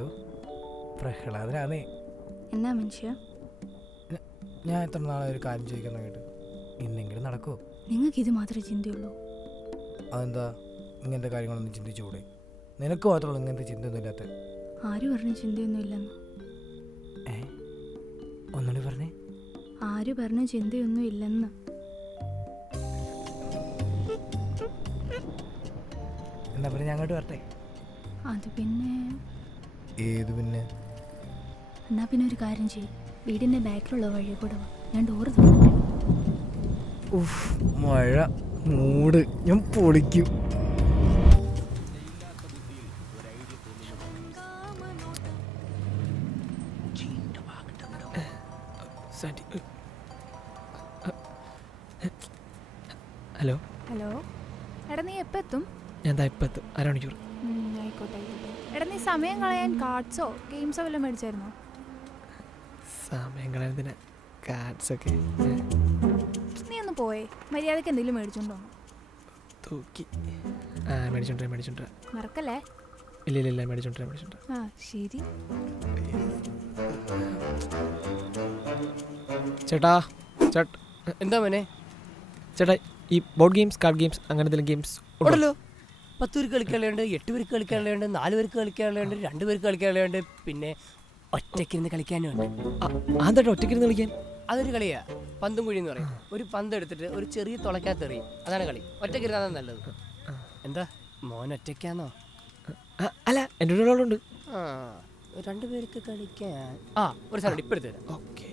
Hello, പ്രഹ്ലാദനാണേ. എന്നാ മനുഷ്യ? ഞാൻ എത്ര നാളെ ഒരു കാര്യം ചോദിക്കാൻ നോക്കിയിട്ട് ഇന്നെങ്കിലും നടക്കുമോ? നിങ്ങൾക്ക് ഇത് മാത്രമേ ചിന്തയുള്ളൂ? അതെന്താ ഇങ്ങനത്തെ കാര്യങ്ങളൊന്നും ചിന്തിച്ചുകൂടെ? നിനക്ക് മാത്രമുള്ളൂ ഇങ്ങനത്തെ ചിന്തയൊന്നും ഇല്ലാത്ത. ആര് പറഞ്ഞു ചിന്തയൊന്നും ഇല്ലെന്ന്? ഒന്നുകൂടി പറഞ്ഞേ. ആര് പറഞ്ഞു ചിന്തയൊന്നും ഇല്ലെന്ന്? എന്താ പറയുക, ഞാൻ അങ്ങോട്ട് വരട്ടെ? അത് പിന്നെ ഏത് പിന്നെ? എന്നാ പിന്നെ ഒരു കാര്യം ചെയ്യും, വീടിൻ്റെ ബാക്കിലുള്ള വഴി കൂടെ വാ, ഞാൻ ഡോറ് തുറന്നിട്ട്. മഴ മൂട്, ഞാൻ പൊളിക്കും. ഹലോ ഹലോ, എടാ നീ എപ്പോൾ എത്തും? ഞാൻ ഇപ്പം എത്തും, അരമണിക്കൂർ. ആയിക്കോട്ടെ ആയിക്കോട്ടെ. എടാ നീ സമയം കളയാൻ കാർഡ്സോ ഗെയിംസോ വല്ലതും മേടിച്ചായിരുന്നോ? സമയം കളയാൻ കാർഡ്സൊക്കെ നീ ഒന്ന് പോയേ, മര്യാദക്ക് എന്തെങ്കിലും മേടിച്ചോണ്ടോ? തൂക്കി മേടിച്ചോണ്ട് മറക്കല്ലേ? ഇല്ല മേടിച്ചോണ്ട്. ആ ശരി. ചേട്ടാ എന്താ മോനെ? ചേട്ടാ, ഈ ബോർഡ് ഗെയിംസ്, കാർഡ് ഗെയിംസ്, അങ്ങനെ എന്തെങ്കിലും ഗെയിംസ് ഉണ്ടല്ലോ. 10 പേർക്ക് കളിക്കാനുള്ളതുണ്ട്, 8 പേർക്ക് കളിക്കാനുള്ളതുണ്ട്, 4 പേർക്ക് കളിക്കാനുള്ളതുണ്ട്, 2 പേർക്ക് കളിക്കാനുള്ളതുണ്ട്, പിന്നെ ഒറ്റയ്ക്കിരുന്ന് കളിക്കാനും ഉണ്ട്. അതെന്താ ഒറ്റയ്ക്കിരുന്ന് കളിക്കാൻ? അതൊരു കളിയാ, പന്തും കുഴി എന്ന് പറയും. ഒരു പന്ത് എടുത്തിട്ട് ഒരു ചെറിയ തുളയ്ക്കകത്ത് എറിയും, അതാണ് കളി. ഒറ്റയ്ക്കിരുന്നാണ് നല്ലത്. എന്താ മോൻ ഒറ്റയ്ക്കാന്നോ? അല്ല, എൻ്റെ ഒരു ഒരാളുണ്ട്. 2 പേർക്ക് കളിക്കാൻ ഒരു സാധനം ഇപ്പം എടുത്തു തരാം. ഓക്കെ.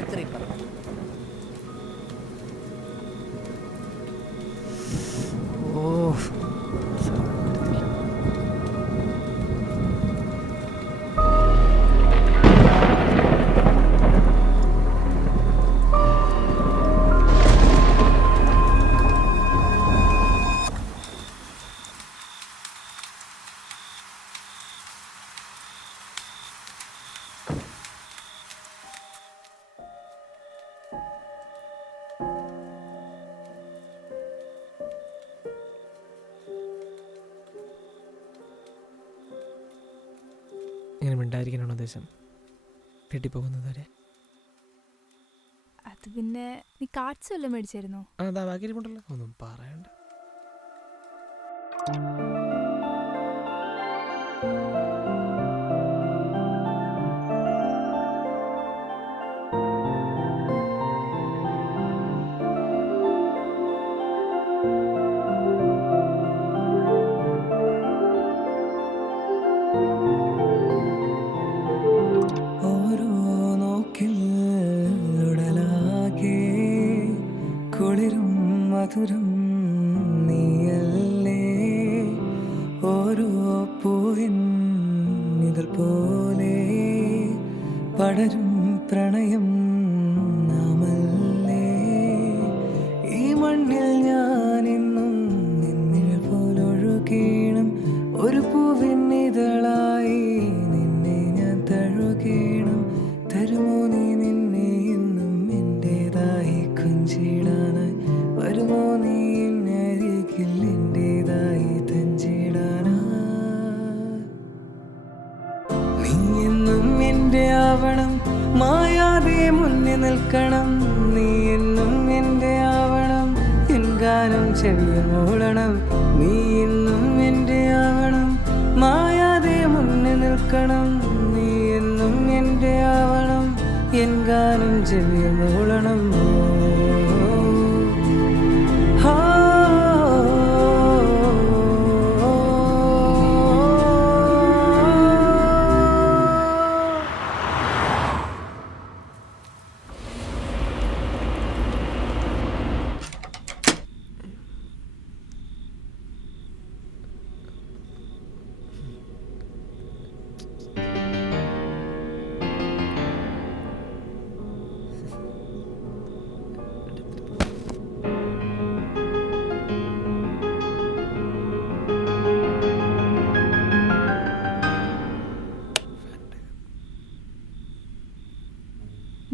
എത്രയും പറഞ്ഞു. ഇങ്ങനെ മിണ്ടായിരിക്കാനാണോ ഉദ്ദേശം? വീട്ടിൽ പോകുന്നത് വരെ? അത് പിന്നെ നീ കാർഡ്സ് വല്ലതും മേടിച്ചായിരുന്നോ? അതാ ബാക്കി ഇരിപ്പുണ്ടല്ലോ, ഒന്നും പറയണ്ട. മധുരം നീയല്ലേ, ഓരോ പൂവിൻ ഇതൾ പോലെ പടരും പ്രണയം നാമല്ലേ. ഈ മണ്ണിൽ ഞാനെന്നും നിന്നിഴ പോലൊഴുകീണം, ഒരു പൂവിൻ ഇതളായി നിന്നെ ഞാൻ തഴുകീണം. തരുമോ നീ നിന്നെ എന്നും എൻ്റേതായി കുഞ്ചിടാനായി? വരുമോ നീ എന്നരികിൽ എൻ്റേതായി തഞ്ചിടാനായി? നീ എന്നും എൻ്റെ ആവണം, മായാതെ മുന്നിൽ നിൽക്കണം. നീ എന്നും എൻ്റെ ആവണം, എൻ ഗാനം ചെവിയിൽ മൂളണം. നീ എന്നും എൻ്റെ ആവണം, മായാതെ മുന്നിൽ നിൽക്കണം. നീ എന്നും എൻ്റെ ആവണം, എൻ ഗാനം ചെവിയിൽ മൂളണം.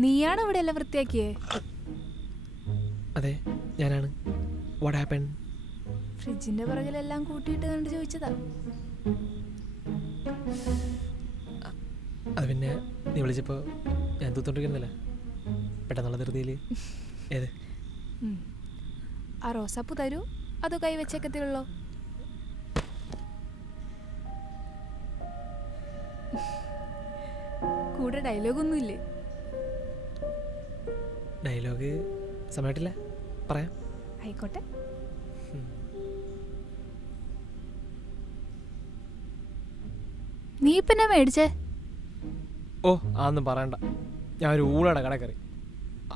നീയാണ് ഇവിടെ എല്ലാം വൃത്തിയാക്കിയേ? അതെ, ഞാനാണ്. What happen? ഫ്രിഡ്ജിന്റെ പുറകിലെല്ലാം കൂട്ടിയിട്ട് കണ്ട് ചോദിച്ചതാ. അത് പിന്നെ നീ വിളിച്ചപ്പോൾ ഞാൻ തൂത്തോണ്ടിരിക്കുന്നില്ല, പെട്ടെന്നുള്ള ധൃതിയിൽ. ഏത് ആ റോസാപ്പൂ തരൂ, അതോ കൈവച്ചേക്കത്തിലുള്ളോ? കൂടെ ഡയലോഗൊന്നുമില്ലേ? ഡയലോഗ് സമയമായിട്ടില്ല, പറയാം. ആയിക്കോട്ടെ. നീ ഇപ്പൊ എന്നാ മേടിച്ചേ? ഓ അതൊന്നും പറയണ്ട, ഞാൻ ഒരു ഊളയുടെ കട കയറി.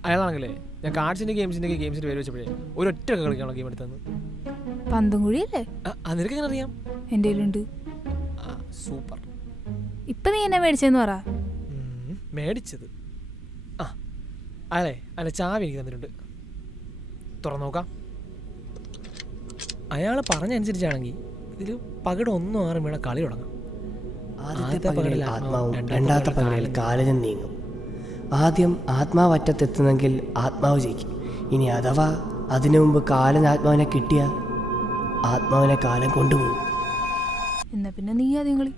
അയാളാണെങ്കിലേ ഞാൻ കാർഡ്സിൻ്റെ ഗെയിംസിൻ്റെ പേര് വെച്ചപ്പോഴേ ഒരൊറ്റ കളിക്കാനുള്ള ഗെയിം എടുത്തു. പന്തും കുഴിയല്ലേ? നിനക്ക് എങ്ങനെ അറിയാം? എൻ്റെ കയ്യിലുണ്ട്. സൂപ്പർ. ഇപ്പൊ നീ എന്നെ മേടിച്ചെന്ന് പറ. മേടിച്ചത് അല്ലേ, അല്ല ചാവി എനിക്ക് തന്നിട്ടുണ്ട്, തുറന്നു നോക്കാം. അയാൾ പറഞ്ഞനുസരിച്ചാണെങ്കിൽ ഇതിൽ പകരം 1-6 വീണ കളി തുടങ്ങാം. ആദ്യത്തെ പകലിൽ ആത്മാവും രണ്ടാമത്തെ പകലിൽ കാലനും നീങ്ങും. ആദ്യം ആത്മാവ് അറ്റത്തെത്തുന്നെങ്കിൽ ആത്മാവ് ജയിക്കും. ഇനി അഥവാ അതിനു മുമ്പ് കാലൻ ആത്മാവിനെ കിട്ടിയ ആത്മാവിനെ കാലം കൊണ്ടുപോകും. എന്നാ പിന്നെ നീ ആദ്യം കളി.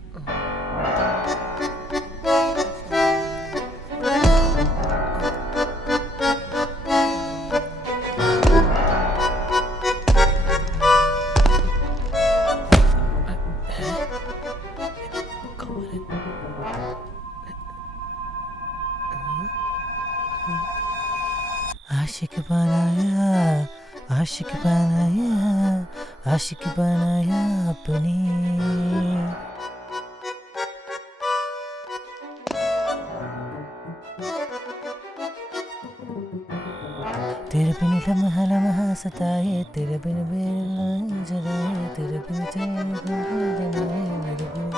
आशिक बनाया अपनी. तेरे बिन लम्हा लम्हा सताए, तेरे बिन बेल जलाए, तेरे बिन जलाए मेरे बिन.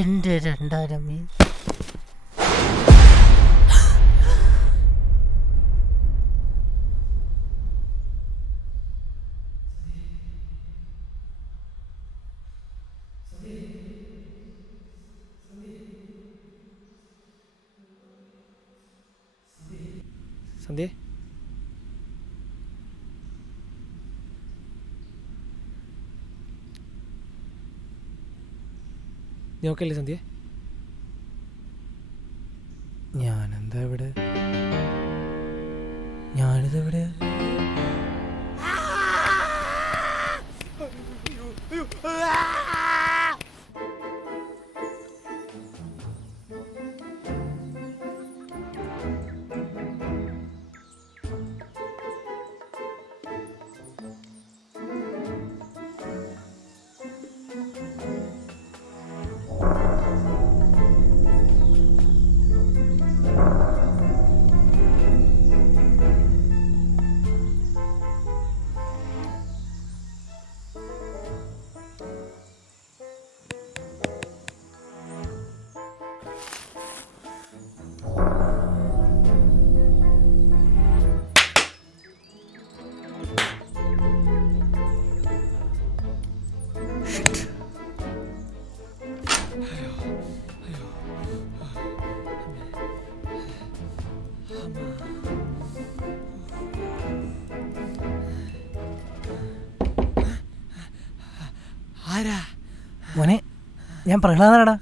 എന്റെ രണ്ടാരമ്മേ, സന്ധ്യ നീ ഓക്കെ അല്ലേ? സന്ധ്യ ഞാനെന്താ ഇവിടെ? ഞാനിതെവിടെ? മോനെ, ഞാൻ പ്രഹ്ലാദനാടാ.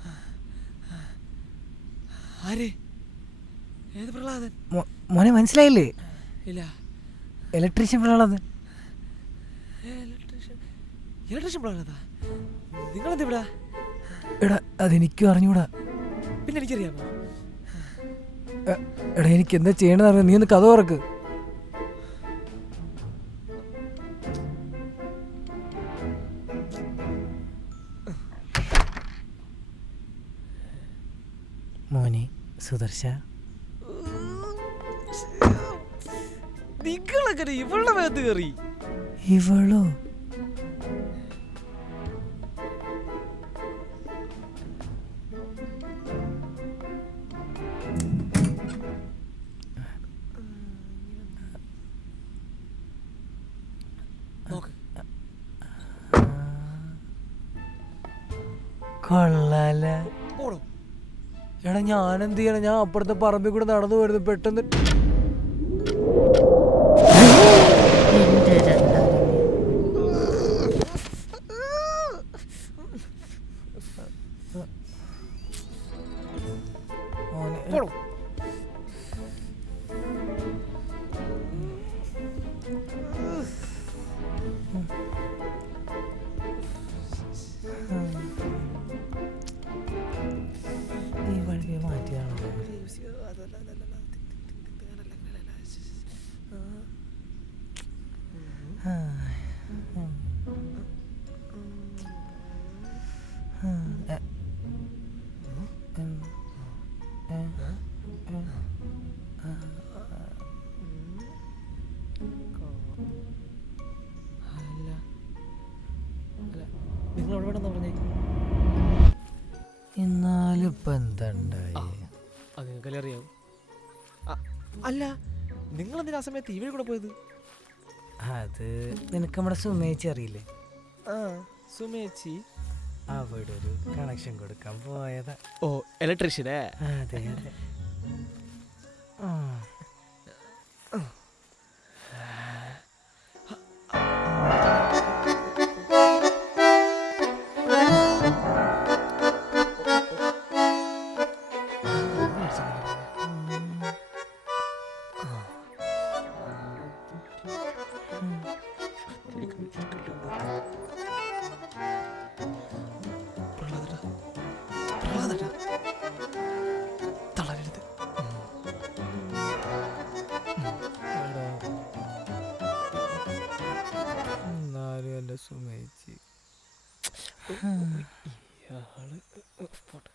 ഏത് പ്രഹ്ലാദൻ? മോനെ മനസ്സിലായില്ലേ? ഇല്ല. ഇലക്ട്രീഷ്യൻ പ്രഹ്ലാദൻ. ഇലക്ട്രീഷ്യൻ പ്രഹ്ലാദ? നിങ്ങളെന്തിവിടെ? എടാ അതെനിക്കും അറിഞ്ഞൂടാ. പിന്നെ എനിക്കറിയാമോ? എടാ എനിക്ക് എന്താ ചെയ്യണമെന്ന് അറിയാം. നീ ഒന്ന് കഥ തുറക്ക്. മോനെ സുദർശ, നിങ്ങളങ്ങനെ ഇവളുടെ മേത്ത് കയറി? ഇവളോ? കൊള്ളാല. പോടോ. എടാ ഞാൻ എന്ത് ചെയ്യണം? ഞാൻ അപ്പുറത്തെ പറമ്പിൽ കൂടെ നടന്നു വരുന്നു, പെട്ടെന്ന് പോടോ. ഈ വഴി മാറ്റിയാണോ? നിങ്ങൾ എവിടെ വേണമെന്നാ പറഞ്ഞേ? എന്നാലും ഇപ്പൊ എന്തായി? അത് നിങ്ങൾക്കല്ലേ അറിയാവും. അല്ല, നിങ്ങൾ എന്തിനാ ആ സമയത്ത് ഈ വഴി കൂടെ പോയത്? അത് നിനക്ക് നമ്മുടെ സുമേച്ചി അറിയില്ലേ? സുമേച്ചി അവിടെ ഒരു കണക്ഷൻ കൊടുക്കാൻ പോയതാ. ഓ, ഇലക്ട്രീഷ്യനെ? അതെ അതെ. തളരരുത്. എന്നാലും എൻ്റെ സുമേച്ചി ഇയാള് പോട്ടെ.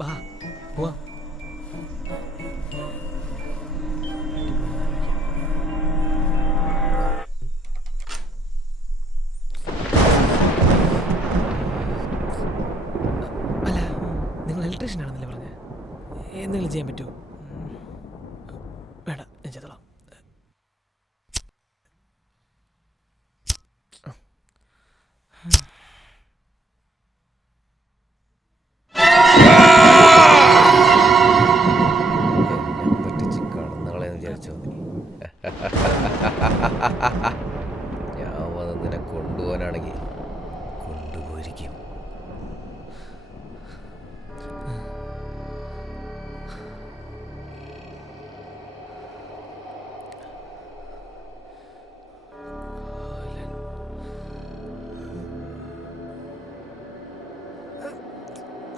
വാ, പോവാം. അല്ല, നിങ്ങൾ ഇലക്ട്രീഷ്യൻ ആണെന്നല്ലേ പറഞ്ഞത്? എന്തെങ്കിലും ചെയ്യാൻ പറ്റുമോ? വേണ്ട, ഞാൻ ചെയ്തോളാം. ഞാൻ വന്ന് നിന്നെ കൊണ്ടുപോകാനാണെങ്കിൽ കൊണ്ടുപോയിരിക്കും.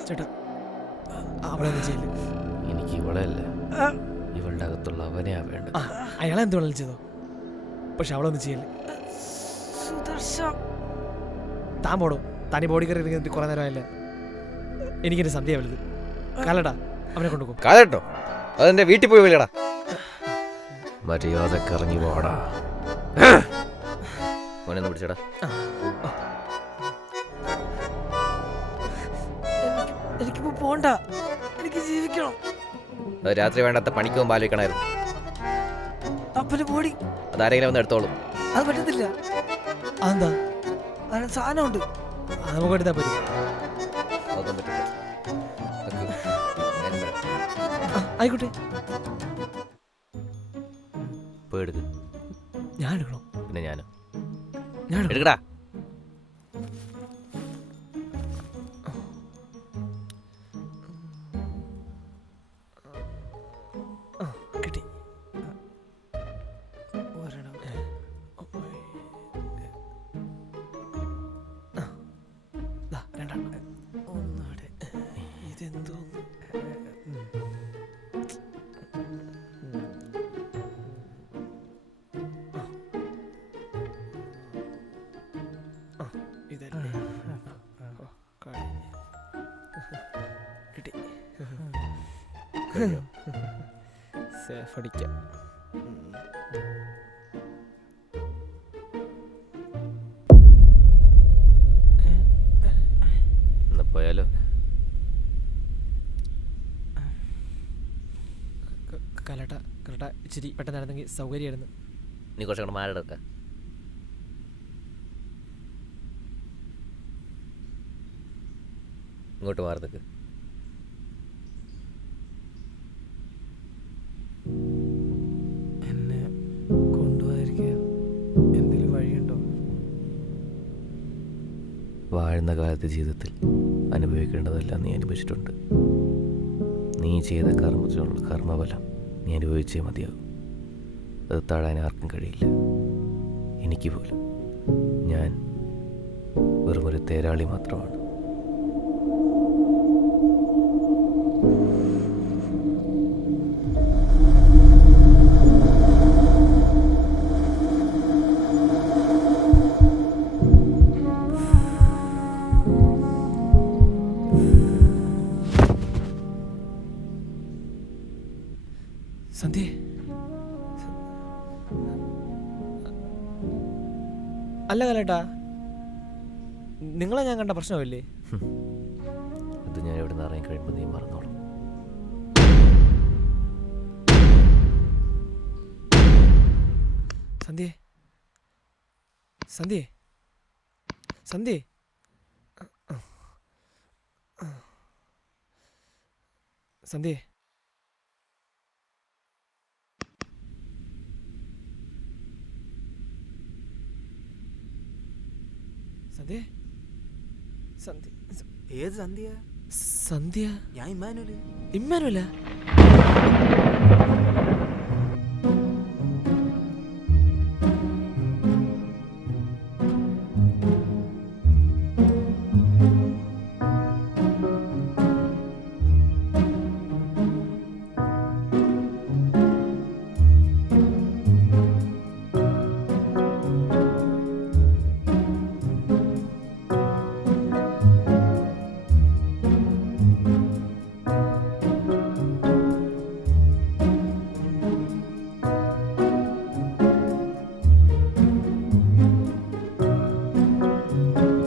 ചേട്ടാ, അവിടെ ഒന്നും ചെയ്യില്ല. എനിക്ക് ഇവിടെ അല്ല, ഇവളുടെ അകത്തുള്ള അവനെയാ വേണ്ടത്. അയാളെ എന്ത് വേണമെങ്കിലും ചെയ്തോ, പക്ഷെ അവളൊന്നും ചെയ്യില്ല. താൻ പോടോ. തനി ബോഡി കയറി ഇറങ്ങി കുറെ നേരമായില്ല. എനിക്കെന്റെ സന്ധ്യ വലുത്. കാലടാ, അവനെ കൊണ്ടുപോ. കാലട്ടോ, അതെന്റെ വീട്ടിൽ പോയി വിളിയടാ. മര്യാദക്ക് ഇറങ്ങി പോടാ. മോനെ ഒന്ന് പിടിച്ചടാ. എനിക്കിപ്പോ പോണ്ട, എനിക്ക് ജീവിക്കണം. അത് രാത്രി വേണ്ടാത്ത പണിക്ക് പോകുമ്പോൾ ആലോചിക്കണമായിരുന്നു. അപ്പന് ബോഡി അതാരെങ്കിലും വന്ന് എടുത്തോളും. അത് പറ്റത്തില്ല. അതെന്താ? അതിന് സാധനമുണ്ട്, അത് നമുക്ക് എടുത്താൽ പറ്റും. അതൊന്നും പറ്റില്ല. ആയിക്കോട്ടെ, പോയി എടുക്ക്. ഞാൻ എടുക്കണോ? പിന്നെ ഞാനും ഞാൻ എടുക്കടാ. കിട്ടി. രണ്ടെണ്ണം. ഒന്നുകൂടെ. ഇതെന്തോ ഇതല്ലേ? കിട്ടി. സേഫ് അടിക്കാം. പോയാലോ? കലട്ട കലട്ട ഇച്ചിരി പെട്ടെന്നായിരുന്നെങ്കിൽ സൗകര്യമായിരുന്നു. നീ കുറച്ചുകൂടെ മാരെടുക്ക. ഇങ്ങോട്ട് മാറി നിൽക്ക്. എന്നെ കൊണ്ടുപോയിരിക്കുക എന്തെങ്കിലും വഴിയുണ്ടോ? വാഴുന്ന കാലത്തെ ജീവിതത്തിൽ അനുഭവിക്കേണ്ടതെല്ലാം നീ അനുഭവിച്ചിട്ടുണ്ട്. നീ ചെയ്ത കർമ്മത്തിനുള്ള കർമ്മഫലം നീ അനുഭവിച്ചേ മതിയാകും. അത് താഴാൻ ആർക്കും കഴിയില്ല, എനിക്ക് പോലും. ഞാൻ വെറുമൊരു തേരാളി മാത്രമാണ്. സന്ധ്യ, അല്ല കലേട്ടാ, നിങ്ങളെ ഞാൻ കണ്ട പ്രശ്നമില്ലേ? അത് ഞാൻ എവിടെ നിന്ന് ഇറങ്ങി കഴിയുമ്പോൾ നീ മറന്നോളും. സന്ധ്യ, സന്ധ്യ, സന്ധ്യ, സന്ധ്യ, സന്ധ്യ, സന്ധ്യ, ഏത് സന്ധ്യ? സന്ധ്യ, ഞാൻ ഇമ്മാനുവല്. ഇമ്മാനുവല്ല?